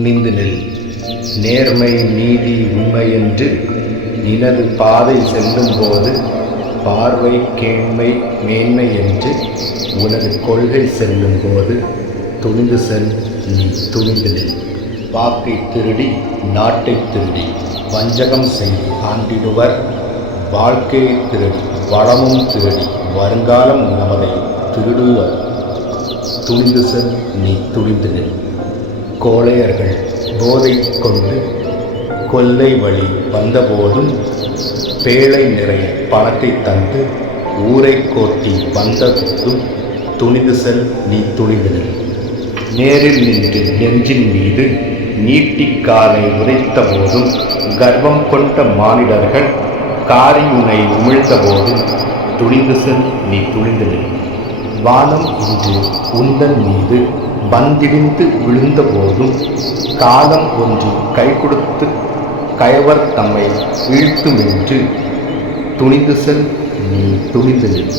துணிந்து நில். நேர்மை நீதி உண்மை என்று நினது பாதை செல்லும்போது பார்வை கேண்மை மேன்மை என்று உனது கொள்கை செல்லும்போது துணிந்து செல். நீ துணிந்து நில். வாக்கை திருடி நாட்டை திருடி வஞ்சகம் செய்து ஆண்டிடுவர். வாழ்க்கையை திருடி வளமும் திருடி வருங்காலம் நமதை திருடுவர். துணிந்து செல். நீ துணிந்து நில். கோழையர்கள் போதை கொண்டு கொல்லை வழி வந்தபோதும் பேழை நிறைய பணத்தை தந்து ஊரை கோட்டி வந்ததும் துணிந்து செல். நீ துணிந்து நில். நேரில் நின்று நெஞ்சின் மீது நீட்டிக்காலை உதைத்த போதும் கர்வம் கொண்ட மானிடர்கள் காரியுனை உமிழ்ந்த போதும் துணிந்து செல். நீ துணிந்து நில். வானம் இன்று உந்தன் மீது வந்திடிந்து விழுந்த போதும் காலம் ஒன்று கை கொடுத்து கயவர் தம்மை வீழ்த்துமென்று துணிந்து செல். நீ துணிந்து நில்.